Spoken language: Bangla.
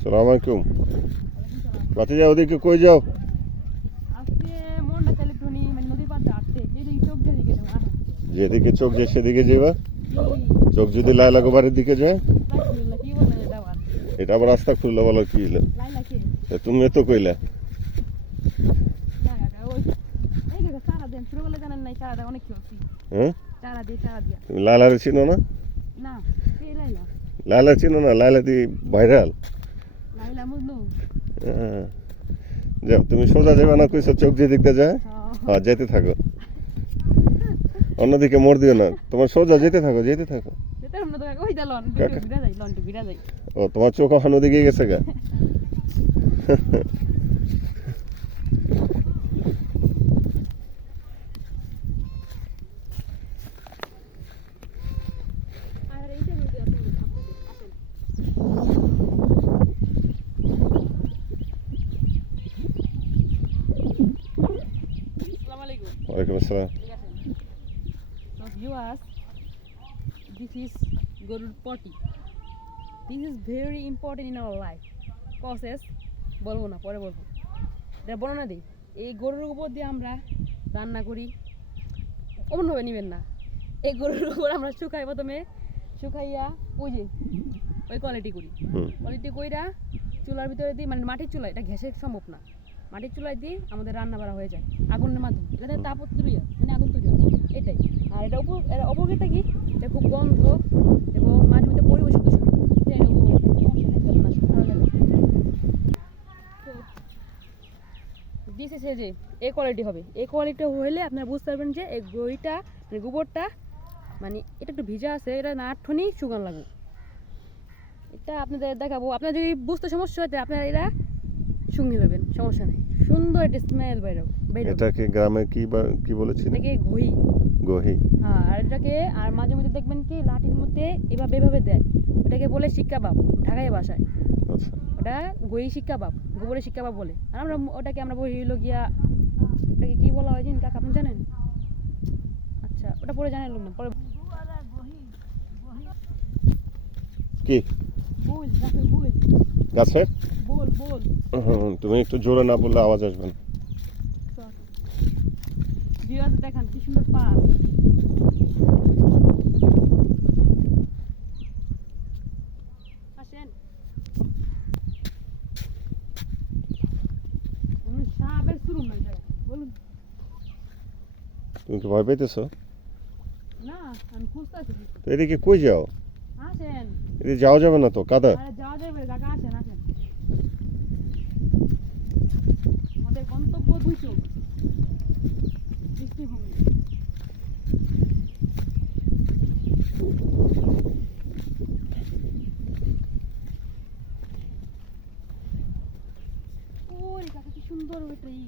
সালাম আলাইকুম। বাতি যাও, ওদিকে কই যাও? যেদিকে চোখ যায় সেদিকে যাবা। চোখ যদি লাইলা গোবারের দিকে যায়, এটা আবার রাস্তা খুললো বলো কি হলো? তুমি তো কইলা হ্যাঁ, তুমি লাইলারে চিনো না? লাইলা চিনো না? লাইলা দি ভাইরাল। যাও, তুমি সোজা যাবে না, কইছো চোখ যে দিকটা যায়। হ্যাঁ, যেতে থাকো, অন্যদিকে মোড় দিও না, তোমার সোজা যেতে থাকো, যেতে থাকো। ও, তোমার চোখ ওখানে ওদিকে গেছে গা। ওয়ালাইকুম আসসালাম। So viewers, this is Gorur potty. This is very important in our life. Causes বলবো না, পরে বলবো। এটা বর্ণনা দিই। এই গরুর গোবর দিয়ে আমরা রান্না করি, অন্যভাবে নেবেন না। এই গরুর গোবর আমরা শুকাই, প্রথমে শুকাইয়া ওই যে ওই কোয়ালিটি করি, কোয়ালিটি কইরা চুলার ভিতরে দিই, মানে মাটির চুলা, এটা গ্যাসের সম্ভব না, মাটির চুলায় দিয়ে আমাদের রান্না করা হয়ে যায় আগুনের মাধ্যমে। এটাতে তাপ তৈরি হয়, মানে আগুন তৈরি হয়, এটাই। আর এটা অপকারিতা কি, এটা খুব গন্ধ এবং মাঝে মধ্যে পরিবেশ দূষণ করে। দিস এসে যে এই কোয়ালিটি হবে, এই কোয়ালিটি হলে আপনারা বুঝতে পারবেন যে এই গইটা মানে গোবরটা, মানে এটা একটু ভিজা আছে, এটা না আটঠনি শুকান লাগবে। এটা আপনাদের দেখাবো, আপনার যদি বুঝতে সমস্যা হয় আপনারা এরা শুকিয়ে নেবেন, সমস্যা নেই। সুন্দর একটা স্মেল বাইরে। এটাকে গ্রামে কি বলেছি? এটাকে গহি। গহি। হ্যাঁ, আর এটাকে আর মাঝে মধ্যে দেখবেন কি লাঠির মধ্যে এভাবে দেয়, ওটাকে বলে শিক্ষা বাপ ঢাকায় ভাষায়। আচ্ছা, ওটা গহি শিক্ষা বাপ, গোবরের শিক্ষা বাপ বলে। আর ওটাকে আমরা বলি হইল গিয়া, ওটাকে কি বলা হয় কাকা, আপনি জানেন? আচ্ছা, ওটা পরে জানেন না, পরে কি গাছে বল। তুমি একটু জোরে না বললে আওয়াজ আসবে না। দেখেন কি সুন্দর পাহাড়। আসেন, সাপের শুরু না যায়, বলুন। তুমি কি ভয় পাইতেছো? না, আমি খুঁজতেছি। তো এদিকে কই যাও? আসেন, এদিকে যাওয়া যাবে না তো, কাদা। যাওয়া যাবে কাকা, আসেন। আমাদের গন্তব্য 2 চোখ দৃষ্টিভঙ্গি। ওরে কাকা, কি সুন্দর ওইটাই।